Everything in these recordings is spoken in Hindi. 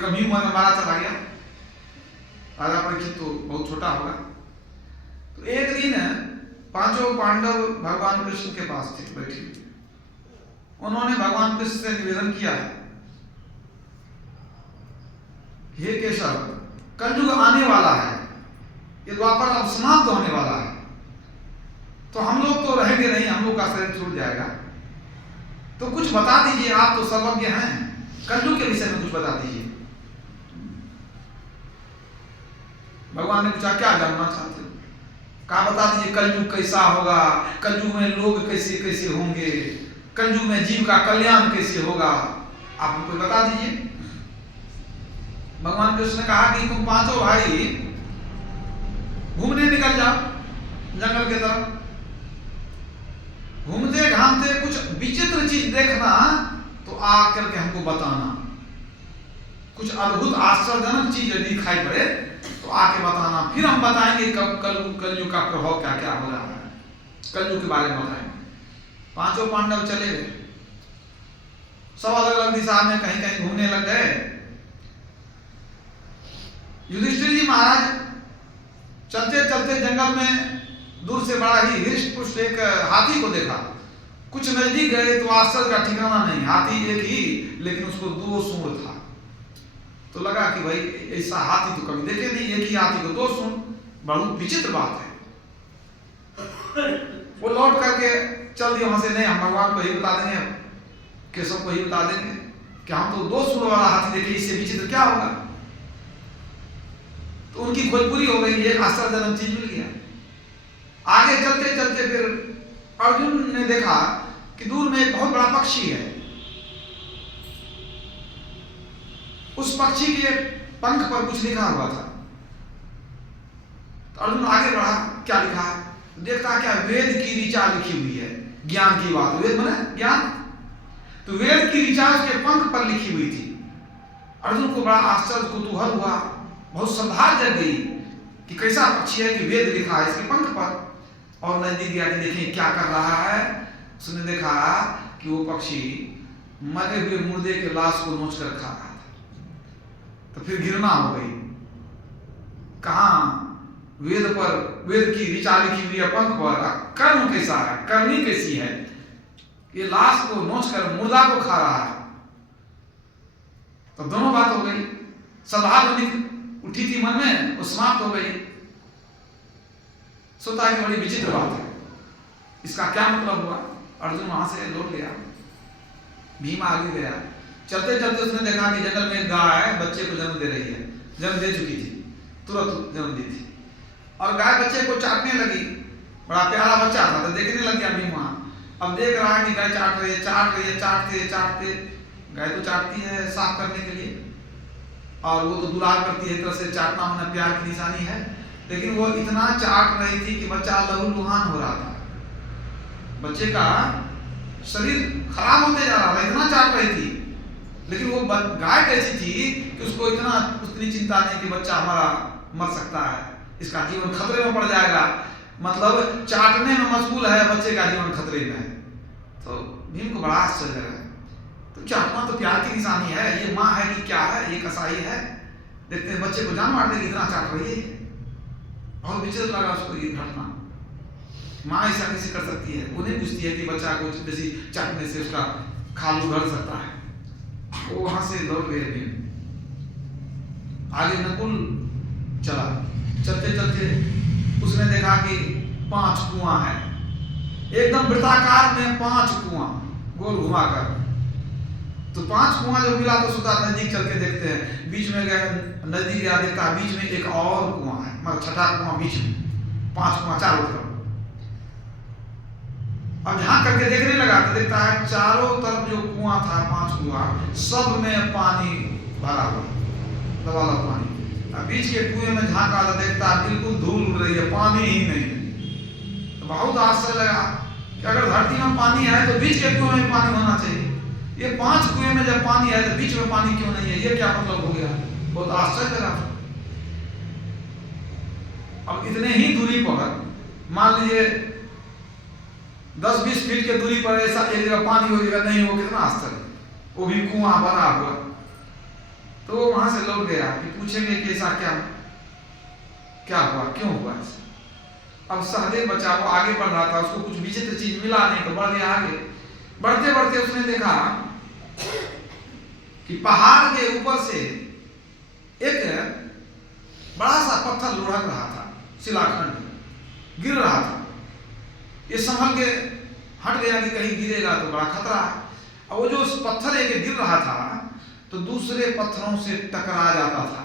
कम ही उम्र में मारा चला गया। राजा परीक्षित तो बहुत छोटा होगा। तो एक दिन पांचों पांडव भगवान कृष्ण के पास थे बैठे। उन्होंने भगवान कृष्ण से निवेदन किया है, हे केशव, कलयुग आने वाला है, ये द्वापर अब समाप्त होने वाला है, तो हम लोग तो रहेंगे नहीं, हम लोग का शरीर छूट जाएगा, तो कुछ बता दीजिए, आप तो सर्वज्ञ हैं, कलयुग के विषय में कुछ बता दीजिए। भगवान ने पूछा क्या जानना चाहते हो? कहा बता दीजिए कलयुग कैसा होगा, कलयुग में लोग कैसे कैसे होंगे, कलयुग में जीव का कल्याण कैसे होगा, आप हमको बता दीजिए। भगवान कृष्ण ने कहा कि तुम पांचों भाई घूमने निकल जाओ जंगल के तरफ। घूमते घामते कुछ विचित्र चीज देखना तो आकर के हमको बताना। कुछ अद्भुत आश्चर्यजनक चीज यदि दिखाई पड़े तो आके बताना, फिर हम बताएंगे कब कलयुग का प्रभाव क्या क्या हो रहा है, कलयुग के बारे में बताएंगे। पांचों पांडव चले गए, सब अलग अलग दिशा में कहीं कहीं घूमने लग गए। युधिष्ठिर जी महाराज चलते चलते जंगल में दूर से बड़ा ही हृष्ट पुष्ट एक हाथी को देखा। कुछ नजदीक गए तो आश्चर्य का ठिकाना नहीं, हाथी एक ही लेकिन उसको दो सूंड था। तो लगा कि भाई ऐसा हाथी तो कभी देखे नहीं, एक ही हाथी को दो सूंड, बहुत विचित्र बात है। वो लौट करके चल दिया वहां से, नहीं हम भगवान को ही बता देंगे, केशव को ही बता देंगे कि हम तो दो सूंड वाला हाथी देखे, इससे विचित्र क्या होगा। तो उनकी खोज पूरी हो गई, एक आश्चर्यजनक चीज मिल गया। आगे चलते चलते फिर अर्जुन ने देखा कि दूर में एक बहुत बड़ा पक्षी है। उस पक्षी के पंख पर कुछ लिखा हुआ था। तो अर्जुन आगे बढ़ा, क्या लिखा है देखता, क्या वेद की ऋचा लिखी हुई है, ज्ञान की बात, वेद माने ज्ञान, तो वेद की ऋचा उसके पंख पर लिखी हुई थी। अर्जुन को बड़ा आश्चर्य कुतूहल हुआ, बहुत श्रद्धा जग गई कि कैसा पक्षी है कि वेद लिखा है इसके पंख पर। और नजदीक गया कि देखें क्या कर रहा है। उसने देखा कि वो पक्षी मरे हुए मुर्दे के लाश को नोच कर खा रहा था। तो फिर घृणा हो गई, कहां वेद पर वेद की ऋचा लिखी हुई है पंख पर, कर्म कैसा है, करनी कैसी है, ये लाश को नोच कर मुर्दा को खा रहा है। तो दोनों बात हो गई, श्रद्धा उठी थी मन में, वो समाप्त हो गई। सोता है कि बड़ी विचित्र बात है, इसका क्या मतलब हुआ। अर्जुन वहां से लौट गया, भीम आगे गया। चलते चलते उसने देखा कि जंगल में गाय बच्चे को जन्म दे रही है, जन्म दे चुकी थी, तुरंत जन्म दी थी, और गाय बच्चे को चाटने लगी। बड़ा प्यारा बच्चा था, तो देखने लग गया भीम वहां। अब देख रहा है कि गाय चाट रही है, चाटते चाटते, गाय तो चाटती है साफ करने के लिए, और वो तो दुलार करती है, एक तरह से चाटना होना प्यार की निशानी है। लेकिन वो इतना चाट रही थी कि बच्चा लहूलुहान हो रहा था, बच्चे का शरीर खराब होते जा रहा था, इतना चाट रही थी। लेकिन वो गाय कैसी थी कि उसको उतनी चिंता नहीं कि बच्चा हमारा मर सकता है, इसका जीवन खतरे में पड़ जाएगा, मतलब चाटने में मशगूल है, बच्चे का जीवन खतरे में है। तो भीम को बड़ा आश्चर्य लगा, तो चाटना तो प्यार की निशानी है, ये माँ है कि क्या है, ये कसाई है, देखते हैं बच्चे को जान मार देगी, इतना चाट रही है। बहुत विचित्र लगा उसको ये घटना, माँ ऐसा कैसे कर सकती है। वो नहीं पूछती है कि बच्चा को जैसी चाटने से उसका खाल उभर सकता है। वो वहां से लौट गए भीम। आगे नकुल चला, चलते चलते उसने देखा कि 5 कुआं है, एकदम वृत्ताकार में 5 कुआं गोल घुमाकर। तो 5 कुआं जब मिला तो सोचा नजदीक चल के देखते हैं। बीच में गए, नजदीक गया, देखता बीच में एक और कुआं है, मतलब छठा कुआं बीच में, 5 कुआं चारों तरफ। अब ध्यान करके देखने लगा तो देखता है चारों तरफ जो कुआं था, 5 कुआं, सब में पानी भरा हुआ, लबालब पानी। अब बीच के कुएं में झांका तो देखता बिल्कुल धूल उड़ रही है, पानी ही नहीं। तो बहुत आश्चर्य लगा कि अगर धरती में पानी है तो बीच के कुएं में पानी होना चाहिए, ये 5 कुएं में जब पानी है तो बीच में पानी क्यों नहीं है, ये क्या मतलब हो गया। बहुत आश्चर्य लगा। अब इतने ही दूरी पर मान लीजिए 10-20 फीट के दूरी पर ऐसा एक जगह पानी हो जाएगा, नहीं हो, कितना आश्चर्य, वो भी कुआं बना हुआ। तो वो वहां से लौट गया कि पूछेंगे कि ऐसा क्या क्या हुआ, क्यों हुआ ऐसा। अब सहदेव बचा वो आगे बढ़ रहा था, उसको कुछ विचित्र चीज मिला नहीं तो बढ़ गया आगे। बढ़ते बढ़ते उसने देखा कि पहाड़ के ऊपर से एक बड़ा सा पत्थर लुढ़क रहा था, शिलाखंड गिर रहा था। ये संभल के हट गया कि कहीं गिरेगा तो बड़ा खतरा है। और वो जो उस पत्थर एक गिर रहा था तो दूसरे पत्थरों से टकरा जाता था,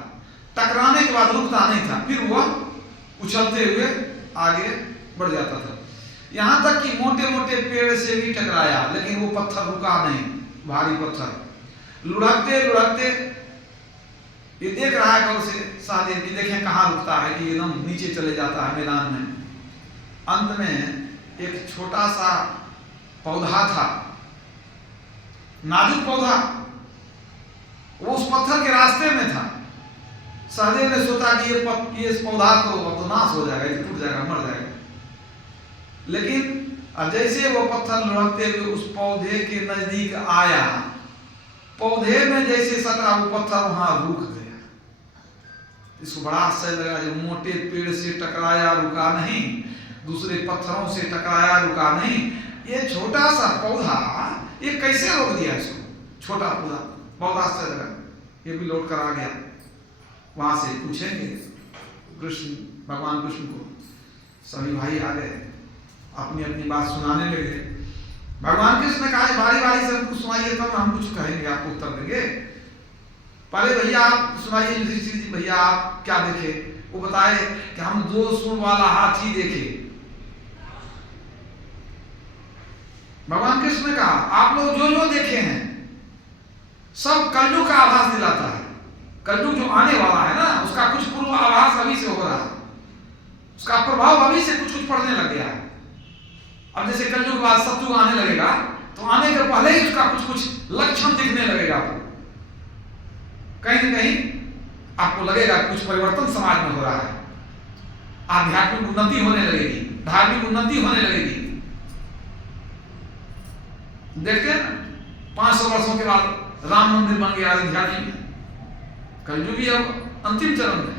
टकराने के बाद रुकता नहीं था, फिर वह उछलते हुए आगे बढ़ जाता था। यहां तक कि मोटे मोटे पेड़ से भी टकराया लेकिन वो पत्थर रुका नहीं, भारी पत्थर लुढ़कते लुढ़कते ये देख रहा है गौर से सहदेव कि देखें कहाँ रुकता है कि एकदम नीचे चले जाता है मैदान में। अंत में एक छोटा सा पौधा था, नाजुक पौधा, वो उस पत्थर के रास्ते में था। सहदेव ने सोचा कि ये इस पौधा तो नाश हो जाएगा, टूट जाएगा, मर जाएगा। लेकिन जैसे वो पत्थर लुढ़कते हुए उस पौधे के नजदीक आया, पौधे में जैसे सटा वो पत्थर वहां रुक गया। इसको बड़ा आश्चर्य लगा, जो मोटे पेड़ से टकराया रुका नहीं, दूसरे पत्थरों से टकराया रुका नहीं, ये छोटा सा पौधा ये कैसे रोक दिया इसको, छोटा पौधा। बहुत आश्चर्य लगा। ये भी लौट कर आ गया। वहां से पूछेंगे कृष्ण, भगवान कृष्ण को सभी भाई आ गए, अपनी अपनी बात सुनाने लगे। भगवान कृष्ण ने कहा बारी बारी से हमको सुनाइए तब हम कुछ कहेंगे, आपको उत्तर देंगे। पहले भैया आप सुनाइए युधिष्ठिर जी, भैया आप क्या देखे। वो बताए कि हम 2 सूंड वाला हाथी देखे। भगवान कृष्ण ने कहा आप लोग जो जो देखे हैं सब कलयुग का आभास दिलाता है। कलयुग जो आने वाला है ना, उसका कुछ पूर्व आभास अभी से हो रहा है, उसका प्रभाव अभी से कुछ कुछ पड़ने लग गया है। अब जैसे कलयुग के बाद सतयुग आने लगेगा तो आने के पहले ही उसका कुछ कुछ लक्षण दिखने लगेगा। आपको कहीं न कहीं आपको लगेगा कुछ परिवर्तन समाज में हो रहा है, आध्यात्मिक उन्नति होने लगेगी, धार्मिक उन्नति होने लगेगी। देखते हैं ना 500 वर्षों के बाद राम मंदिर बन गया अयोध्या जी में। कलयुग भी अब अंतिम चरण में।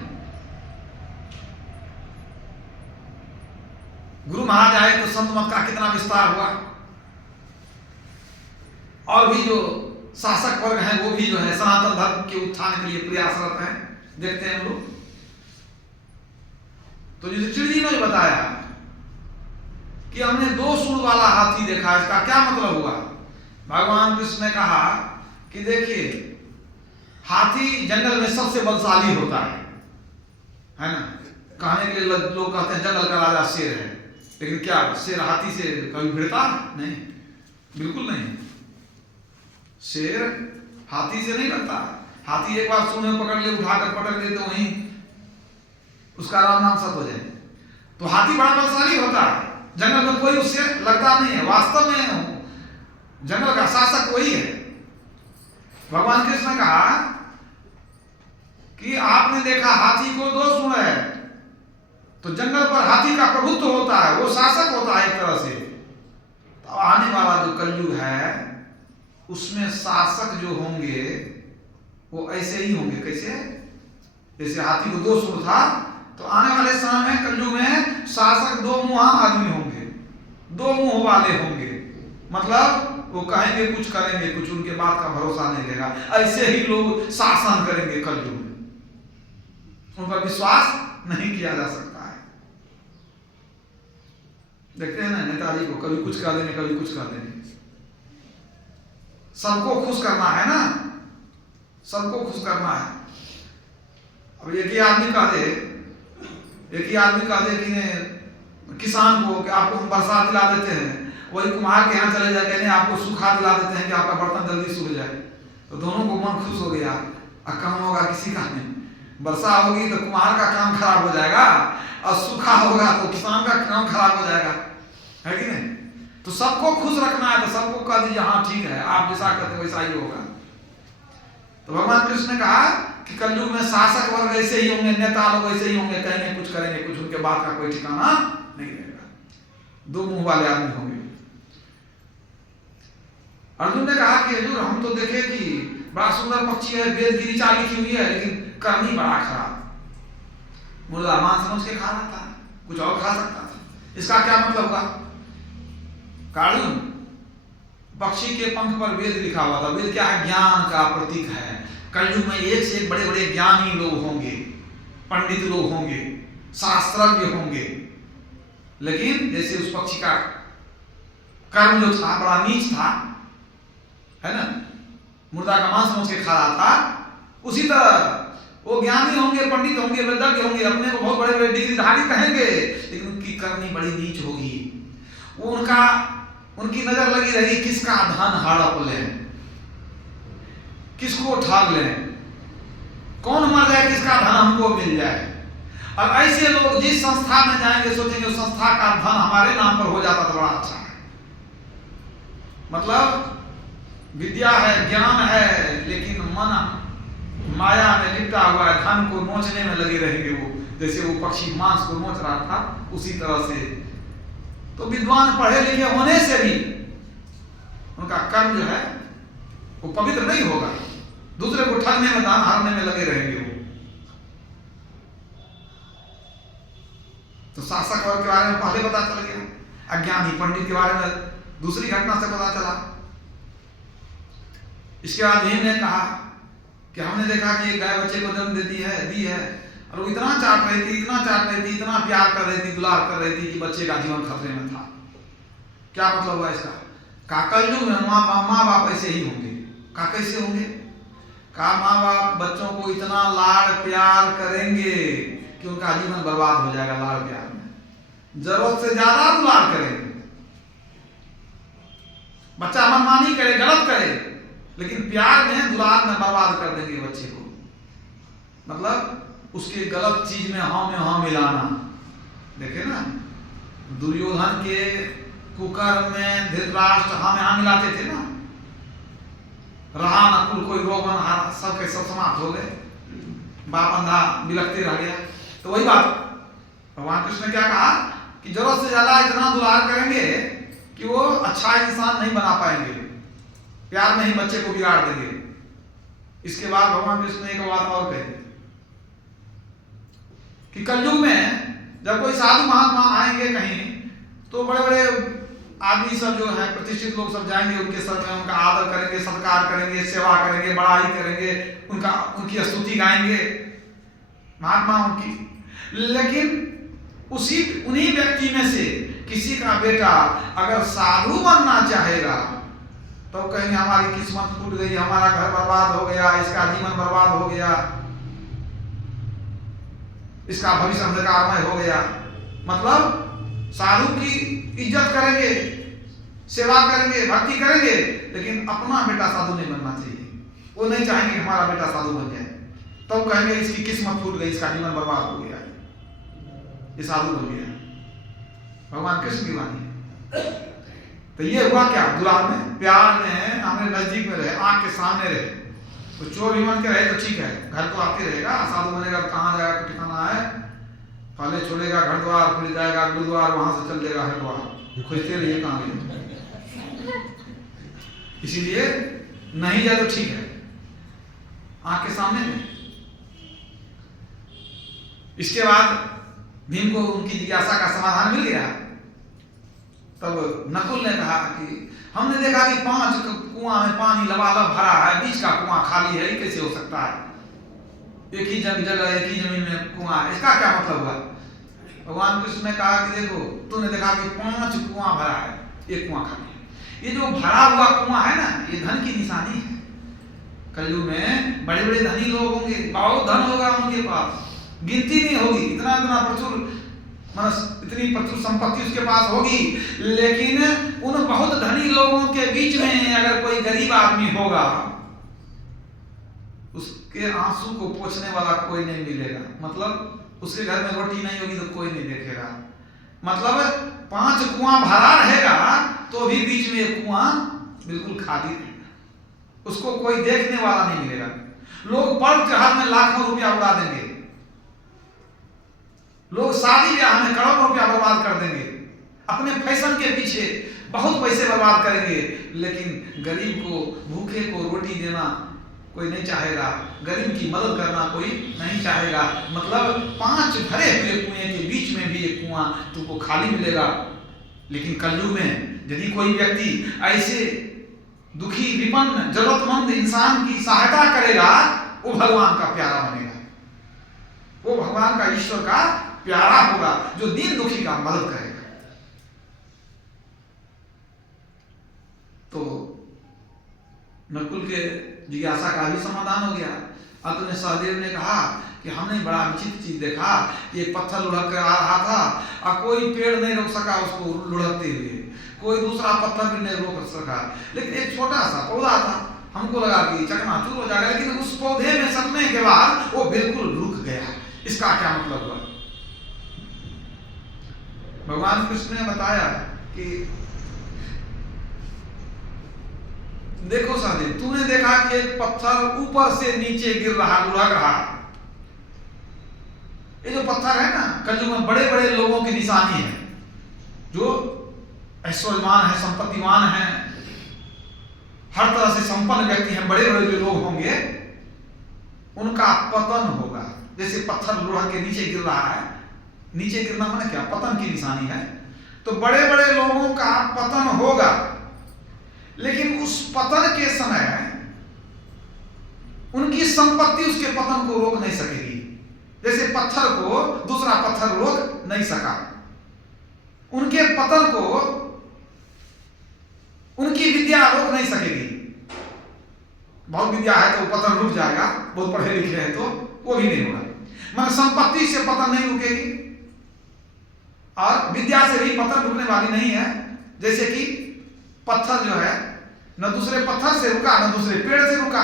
गुरु महाराज आए तो संत मत का कितना विस्तार हुआ, और भी जो शासक वर्ग हैं वो भी जो है सनातन धर्म के उत्थान के लिए प्रयासरत हैं। देखते हैं हम लोग। तो युधिष्ठिर जी ने बताया कि हमने 2 सूंड वाला हाथी देखा, इसका क्या मतलब हुआ। भगवान कृष्ण ने कहा कि देखिए हाथी जंगल में सबसे बलशाली होता है ना। कहने के लिए लोग कहते हैं जंगल का राजा शेर है, लेकिन क्या शेर हाथी से कभी भिड़ता नहीं? बिल्कुल नहीं। शेर हाथी से नहीं लड़ता। हाथी एक बार सूंड में पकड़ ले, उठाकर पकड़ ले तो वहीं उसका राम नाम सत हो जाए। तो हाथी बड़ा बलशाली होता है, जंगल में कोई उससे लगता नहीं है। वास्तव में जंगल का शासक वही है। भगवान कृष्ण ने कहा कि आपने देखा हाथी को 2 सूंड है, तो जंगल पर हाथी का प्रभुत्व होता है, वो शासक होता है एक तरह से। तो आने वाला जो कलयुग है उसमें शासक जो होंगे वो ऐसे ही होंगे। कैसे? जैसे हाथी को 2 सूंड था, तो आने वाले समय में कलयुग में शासक 2 मुहा आदमी होंगे, 2 मुंह वाले होंगे। मतलब वो कहेंगे कुछ करेंगे कुछ, उनके बात का भरोसा नहीं रहेगा। ऐसे ही लोग शासन करेंगे कलयुग में, उन पर विश्वास नहीं किया जा सकता है। देखते हैं ना नेताजी को, कभी कुछ कर देंगे कभी कुछ कर देंगे। सबको खुश करना है ना, सबको खुश करना है। अब एक ही आदमी कह दे कि किसान को कि आपको हम बरसात दिला देते हैं, वही कुम्हार के यहाँ चले जाए कहने आपको सूखा दिला देते हैं कि आपका बर्तन जल्दी सूख जाए, तो दोनों को मन खुश हो गया। और काम होगा किसी का नहीं। वर्षा होगी तो कुम्हार का काम खराब हो जाएगा, और सूखा होगा तो किसान का काम खराब हो जाएगा, है कि नहीं? तो सबको खुश रखना है, तो सबको कह दीजिए हाँ ठीक है, आप जैसा कहते वैसा ही होगा। तो भगवान कृष्ण ने कहा कि कलयुग में शासक वर्ग ऐसे ही होंगे, नेता लोग ऐसे ही होंगे, कहेंगे कुछ करेंगे कुछ, उनके बात का कोई ठिकाना नहीं रहेगा। 2 मुंह वाले आदमी होंगे। अर्जुन ने कहा कि हुजूर हम तो देखे कि बड़ा सुंदर पक्षी है, वेद की ऋचा लिखी हुई है, लेकिन करनी बड़ा खराब, मुर्दा मांस समझ के खा रहा था, कुछ और खा सकता था। इसका क्या मतलब हुआ? काड़ून पक्षी के पंख पर वेद लिखा हुआ था। वेद क्या है? ज्ञान का प्रतीक है। कलयुग में एक से एक बड़े बड़े ज्ञानी लोग होंगे, पंडित लोग होंगे, शास्त्रज्ञ होंगे, लेकिन जैसे उस पक्षी का कर्म जो था बड़ा नीच था, है ना, मुर्दा का मांस समझ के खा रहा था, उसी तरह वो ज्ञानी होंगे, पंडित होंगे, वेदज्ञ होंगे, अपने को बहुत बड़े बड़े डिग्रीधारी कहेंगे, लेकिन उनकी करनी बड़ी नीच होगी। वो उनकी नजर लगी रही किसका धन हड़प लें, किसको ठग लें, कौन मर जाए, किसका धन हमको मिल जाए। और ऐसे लोग जिस संस्था में जाएंगे सोचेंगे उस संस्था का धन हमारे नाम पर हो जाता तो बड़ा अच्छा है। मतलब विद्या है, ज्ञान है, लेकिन मन माया में लिपटा हुआ है, धन को नोचने में लगे रहेंगे। वो जैसे वो पक्षी मांस को नोच रहा था, उसी तरह से तो विद्वान पढ़े लिखे होने से भी उनका कर्म जो है वो पवित्र नहीं होगा, दूसरे को ठगने में, दान हारने में लगे रहेंगे वो। तो शासक और के बारे में पहले पता चल गया, अज्ञानी पंडित के बारे में दूसरी घटना से पता चला। इसके बाद भीम ने कहा कि हमने देखा कि एक गाय बच्चे को जन्म दी है, और वो इतना चाट रही थी, इतना प्यार कर रही थी, दुलार कर रही थी कि बच्चे का जीवन खतरे में था। क्या मतलब हुआ इसका? कलयुग में माँ बाप ऐसे ही होंगे। कैसे होंगे? माँ बाप बच्चों को इतना लाड़ प्यार करेंगे कि उनका जीवन बर्बाद हो जाएगा लाड़ प्यार में। जरूरत से ज्यादा दुलार करेंगे, बच्चा मनमानी करे, गलत करे, लेकिन प्यार में, दुलार में बर्बाद कर देंगे बच्चे को। मतलब उसके गलत चीज में हाँ मिलाना। देखे ना, दुर्योधन के कुकर में धृतराष्ट्र हाँ मिलाते थे ना, रहा नकुल कोई रोगन हार, सब के सब समाप्त हो गए, बाप अंधा बिलखते रह गया। तो वही बात भगवान कृष्ण ने क्या कहा कि जरूरत से ज्यादा इतना दुलार करेंगे कि वो अच्छा इंसान नहीं बना पाएंगे, प्यार में ही बच्चे को बिगाड़ देंगे। इसके बाद भगवान कृष्ण ने एक बात और कही कि कलयुग में जब कोई साधु महात्मा आएंगे कहीं, तो बड़े बड़े आदमी सब जो है, प्रतिष्ठित लोग सब जाएंगे उनके सर में, उनका आदर करेंगे, सत्कार करेंगे, सेवा करेंगे, बड़ाई करेंगे, उनकी स्तुति गाएंगे महात्माओं की। लेकिन उन्हीं व्यक्ति में से किसी का बेटा अगर साधु बनना चाहेगा तो कहेंगे हमारी किस्मत फूट गई, हमारा घर बर्बाद हो गया, इसका जीवन बर्बाद हो गया, इसका भविष्य अंधकारमय हो गया। मतलब साधु की इज्जत करेंगे, सेवा करेंगे, भक्ति करेंगे, लेकिन अपना बेटा साधु नहीं बनना चाहिए। वो नहीं चाहेंगे हमारा बेटा साधु बन जाए, तो कहेंगे इसकी किस्मत फूट गई, इसका जीवन बर्बाद हो गया, ये साधु बन गया। भगवान कृष्ण की वाणी। तो ये हुआ क्या? दुलार में, प्यार में, हमें नजदीक में रहे, आंख के सामने रहे। तो चोर भी बन के रहे तो ठीक है, घर तो आते रहेगा, साधु बनेगा तो कहाँ जाएगा, ठिकाना है, पहले छोड़ेगा घर द्वार, फिर जाएगा गुरुद्वार, वहां से चल देगा हरिद्वार, खोजते रहिए कहाँ गए। इसीलिए नहीं जाए तो ठीक है, आंख के सामने में। इसके बाद भीम को उनकी जिज्ञासा का समाधान मिल गया। तब नकुल ने कहा कि हमने देखा कि 5 कुआं में पानी लबालब भरा है, बीच का कुआं खाली है, कैसे हो सकता है? एक ही जगह, एक ही जमीन में कुआं है, इसका क्या मतलब हुआ? भगवान कृष्ण ने कहा कि देखो, तूने देखा कि 5 कुआं भरा है, एक कुआं खाली है। ये जो भरा हुआ कुआं है ना, ये धन की निशानी है। कलयुग में बड़े बड़े धनी लोग होंगे, बहुत धन होगा उनके पास, गिनती नहीं होगी, इतना प्रचुर इतनी प्रचुर संपत्ति उसके पास होगी, लेकिन उन बहुत धनी लोगों के बीच में अगर कोई गरीब आदमी होगा, उसके आंसू को पोंछने वाला कोई नहीं मिलेगा। मतलब उसके घर में रोटी नहीं होगी तो कोई नहीं देखेगा। मतलब 5 कुआं भरा रहेगा तो भी बीच में एक कुआं बिल्कुल खाली रहेगा, उसको कोई देखने वाला नहीं मिलेगा। लोग पर्व त्योहार में लाखों रुपया उड़ा देंगे, लोग शादी ब्याह में करोड़ों रुपया बर्बाद कर देंगे, अपने फैशन के पीछे बहुत पैसे बर्बाद करेंगे, लेकिन गरीब को, भूखे को रोटी देना कोई नहीं चाहेगा, गरीब की मदद करना कोई नहीं चाहेगा। मतलब 5 भरे हुए कुएं के बीच में भी एक कुआं तुमको खाली मिलेगा। लेकिन कलयुग में यदि कोई व्यक्ति ऐसे दुखी, विपन्न, जरूरतमंद इंसान की सहायता करेगा, वो भगवान का प्यारा बनेगा, वो भगवान का, ईश्वर का प्यारा होगा, जो दीन दुखी का मदद करेगा। तो नकुल के जिज्ञासा का भी समाधान हो गया। अंत में सहदेव ने कहा कि हमने बड़ा विचित्र चीज देखा कि एक पत्थर लुढ़क कर आ रहा था और कोई पेड़ नहीं रोक सका उसको लुढ़कते हुए, कोई दूसरा पत्थर भी नहीं रोक सका, लेकिन एक छोटा सा पौधा था, हमको लगा कि चकनाचूर हो जाएगा, लेकिन उस पौधे में सटने के बाद वो बिल्कुल रुक गया। इसका क्या मतलब हुआ? भगवान कृष्ण ने बताया कि देखो सहदेव, तूने देखा कि एक पत्थर ऊपर से नीचे गिर रहा, लुढ़क रहा। ये जो पत्थर है ना, कलयुग में बड़े बड़े लोगों की निशानी है, जो ऐश्वर्यवान है, संपत्तिवान है, हर तरह से संपन्न व्यक्ति हैं, बड़े बड़े जो लोग होंगे उनका पतन होगा। जैसे पत्थर लुढ़क के नीचे गिर रहा है, नीचे गिरना माने क्या? पतन की निशानी है। तो बड़े बड़े लोगों का पतन होगा, लेकिन उस पतन के समय उनकी संपत्ति उसके पतन को रोक नहीं सकेगी। जैसे पत्थर को दूसरा पत्थर रोक नहीं सका, उनके पतन को उनकी विद्या रोक नहीं सकेगी। बहुत विद्या है तो पतन रुक जाएगा, बहुत पढ़े लिखे हैं तो वो भी नहीं होगा। मगर संपत्ति से पतन नहीं रुकेगी और विद्या से भी पतन रुकने वाली नहीं है। जैसे कि पत्थर जो है न दूसरे पत्थर से रुका न दूसरे पेड़ से रुका,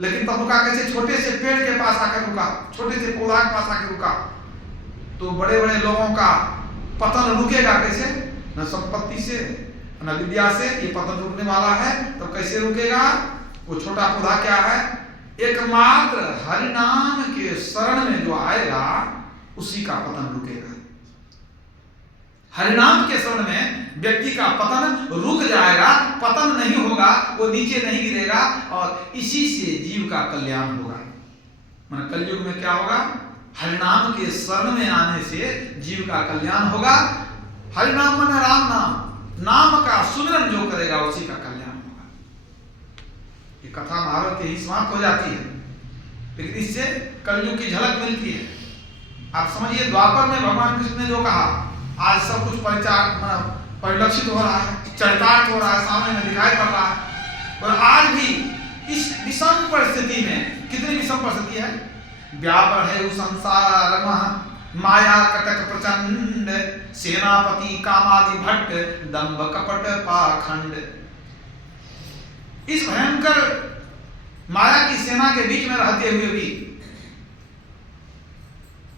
लेकिन तब रुका कैसे? छोटे से पेड़ के पास आकर रुका, छोटे से पौधा के पास आकर रुका। तो बड़े बड़े लोगों का पतन रुकेगा कैसे? न संपत्ति से न विद्या से। ये पतन रुकने वाला है तो कैसे रुकेगा? वो छोटा पौधा क्या है? एकमात्र हरिनाम के शरण में जो आएगा उसी का पतन रुकेगा। हरिनाम के शरण में व्यक्ति का पतन रुक जाएगा, पतन नहीं होगा, वो नीचे नहीं गिरेगा और इसी से जीव का कल्याण होगा। माने कलयुग में क्या होगा? हरिनाम के शरण में आने से जीव का कल्याण होगा। हरिनाम माने राम नाम, नाम का सुमिरन जो करेगा उसी का कल्याण होगा। ये कथा महाभारत के ही समाप्त हो जाती है, लेकिन इससे कलयुग की झलक मिलती है। आप समझिए, द्वापर में भगवान कृष्ण ने जो कहा, आज सब कुछ परिलक्षित हो रहा है, चरितार्थ हो रहा है, सामने में दिखाई पड़ रहा है। और आज भी इस विषम परिस्थिति में, कितनी विषम परिस्थिति है? व्यापर है संसार माया कटक प्रचंड, सेनापति कामादि भट्ट, दंभ कपट पाखंड। इस भयंकर माया की सेना के बीच में रहते हुए भी,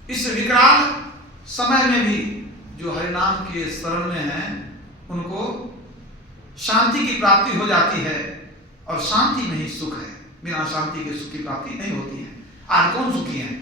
इस विकराल समय में भी जो हरिनाम के शरण में हैं उनको शांति की प्राप्ति हो जाती है। और शांति में ही सुख है, बिना शांति के सुख की प्राप्ति नहीं होती है। आज कौन सुखी है?